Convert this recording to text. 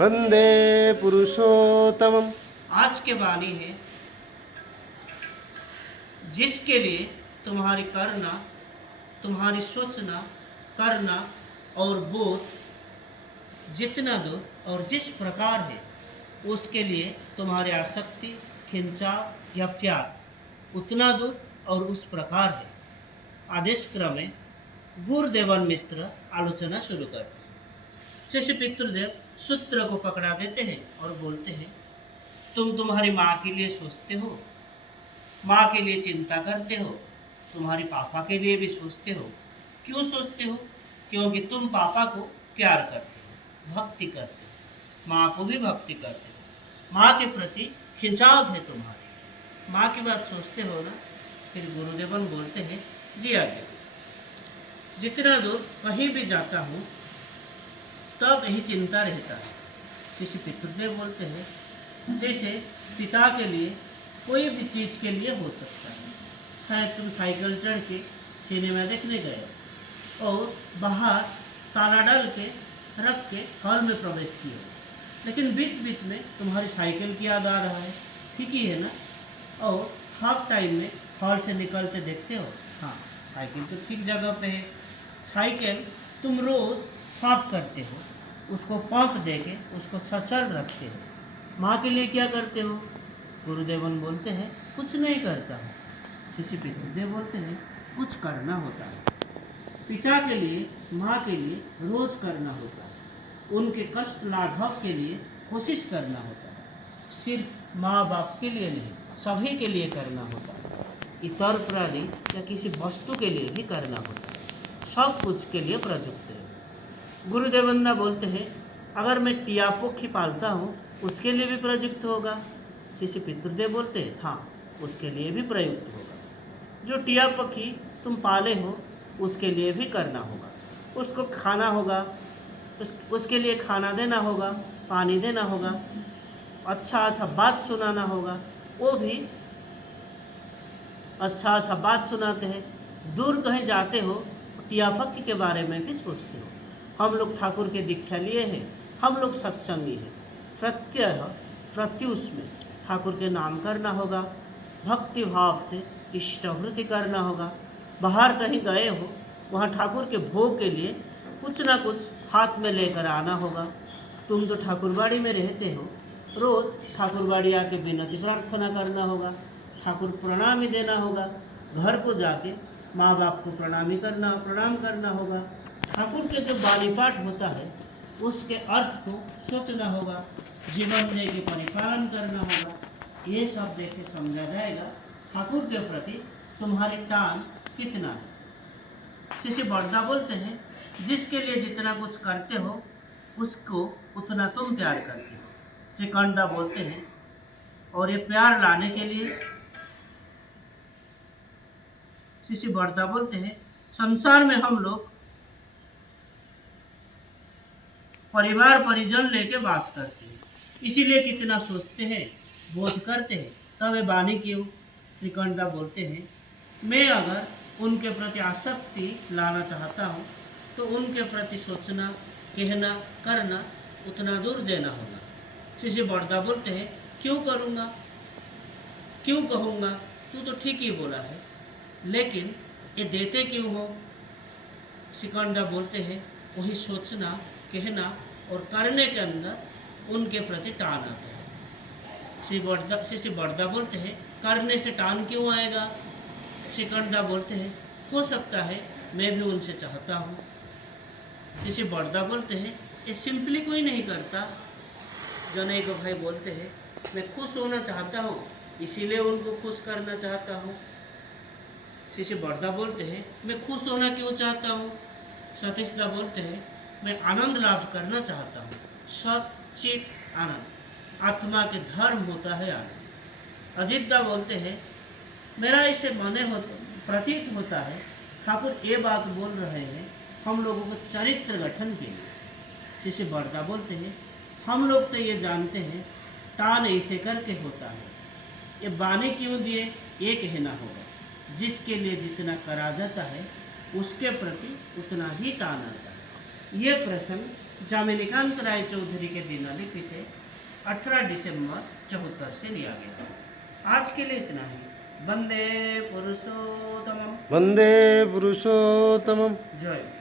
वंदे पुरुषोत्तमम्। आज के वाणी है, जिसके लिए तुम्हारी करना, तुम्हारी सोचना, करना और बोध जितना दूर और जिस प्रकार है, उसके लिए तुम्हारी आसक्ति, खिंचाव या प्यार उतना दूर और उस प्रकार है। आदेश क्रम में गुरुदेवन मित्र आलोचना शुरू करते हैं। जैसे पितृदेव सूत्र को पकड़ा देते हैं और बोलते हैं, तुम तुम्हारी माँ के लिए सोचते हो, माँ के लिए चिंता करते हो, तुम्हारी पापा के लिए भी सोचते हो। क्यों सोचते हो? क्योंकि तुम पापा को प्यार करते हो, भक्ति करते हो, माँ को भी भक्ति करते हो, माँ के प्रति खिंचाव है तुम्हारी, माँ की बात सोचते हो ना। फिर गुरुदेवन बोलते हैं, जी आगे जितना दूर कहीं भी जाता हूँ तब यही चिंता रहता है। किसी पितृदेव बोलते हैं, जैसे पिता के लिए कोई भी चीज़ के लिए हो सकता है। शायद तुम साइकिल चढ़ के सिनेमा देखने गए और बाहर ताला डाल के रख के हॉल में प्रवेश किए, लेकिन बीच बीच में तुम्हारी साइकिल की याद आ रहा है, ठीक ही है ना। और हाफ टाइम में हॉल से निकलते देखते हो, हाँ साइकिल तो ठीक जगह पे है। साइकिल तुम रोज़ साफ करते हो, उसको पंप दे के उसको सचल रखते हो। माँ के लिए क्या करते हो? गुरुदेवन बोलते हैं, कुछ नहीं करता हूँ। शिष्य पितृदेव बोलते हैं, कुछ करना होता है। पिता के लिए, माँ के लिए रोज करना होता है। उनके कष्ट लाघव के लिए कोशिश करना होता है। सिर्फ माँ बाप के लिए नहीं, सभी के लिए करना होता है। इतर प्राणी या किसी वस्तु के लिए भी करना होता है। सब कुछ के लिए प्रयुक्त है। गुरुदेवंदा बोलते हैं, अगर मैं टिया पक्षी पालता हूँ उसके लिए भी प्रयुक्त होगा। किसी पितृदेव बोलते हैं, हाँ उसके लिए भी प्रयुक्त होगा। जो टिया पक्षी तुम पाले हो उसके लिए भी करना होगा, उसको खाना होगा, उसके लिए खाना देना होगा, पानी देना होगा, अच्छा बात सुनाना होगा। वो भी अच्छा बात सुनाते हैं। दूर कहीं जाते हो टिया पक्षी के बारे में भी सोचते हो। हम लोग ठाकुर के दीक्षा लिए हैं, हम लोग सत्संगी हैं। प्रत्युष में ठाकुर के नाम करना होगा, भक्ति भाव से इष्टवृत्ति करना होगा। बाहर कहीं गए हो, वहाँ ठाकुर के भोग के लिए कुछ ना कुछ हाथ में लेकर आना होगा। तुम तो ठाकुरबाड़ी में रहते हो, रोज़ ठाकुरबाड़ी आके विनती प्रार्थना करना होगा, ठाकुर प्रणामी देना होगा। घर को जाके माँ बाप को प्रणाम करना होगा। ठाकुर के जो बानी पाठ होता है उसके अर्थ को सोचना होगा, जीवन में के परिपालन करना होगा। ये सब देख के समझा जाएगा ठाकुर के प्रति तुम्हारी टान कितना है। जैसे बड़दा बोलते हैं, जिसके लिए जितना कुछ करते हो उसको उतना तुम प्यार करते हो। श्रीकंडा बोलते हैं, और ये प्यार लाने के लिए शिष्य बड़दा बोलते हैं, संसार में हम लोग परिवार परिजन लेके वास करते हैं, इसीलिए कितना सोचते हैं, बोध करते हैं। तब ये वाणी क्यों? श्रीकंडा बोलते हैं, मैं अगर उनके प्रति आसक्ति लाना चाहता हूँ तो उनके प्रति सोचना, कहना, करना उतना दूर देना होगा। शिष्य बड़दा बोलते हैं, क्यों करूँगा, क्यों कहूँगा, तू तो ठीक ही बोला है, लेकिन ये देते क्यों हो? श्रीकंडा बोलते हैं, वही सोचना, कहना और करने के अंदर उनके प्रति टान आता है। शिष्य बड़दा बोलते हैं, करने से टान क्यों आएगा? श्रीकंडा बोलते हैं, हो सकता है मैं भी उनसे चाहता हूँ। शिष्य बड़दा बोलते हैं, ये सिंपली कोई नहीं करता। जनै को भाई बोलते हैं, मैं खुश होना चाहता हूँ, इसीलिए उनको खुश करना चाहता हूँ। शिष्य बड़दा बोलते हैं, मैं खुश होना क्यों चाहता हूँ? सतीशदा बोलते हैं, मैं आनंद लाभ करना चाहता हूँ। सचित आनंद, आत्मा के धर्म होता है आनंद। अजितदा बोलते हैं, मेरा इसे प्रतीत होता है ठाकुर ये बात बोल रहे हैं हम लोगों को चरित्र गठन के लिए। जिसे बड़दा बोलते हैं, हम लोग तो ये जानते हैं टान ऐसे करके होता है। ये बाने क्यों दिए? ये कहना होगा, जिसके लिए जितना करा जाता है उसके प्रति उतना ही टान आता है। ये प्रसंग जामिनीकांत राय चौधरी के दिनलिपि से 18 दिसंबर 74 से लिया गया। आज के लिए इतना ही। वंदे पुरुषोत्तमम। वंदे पुरुषोत्तमम। जय।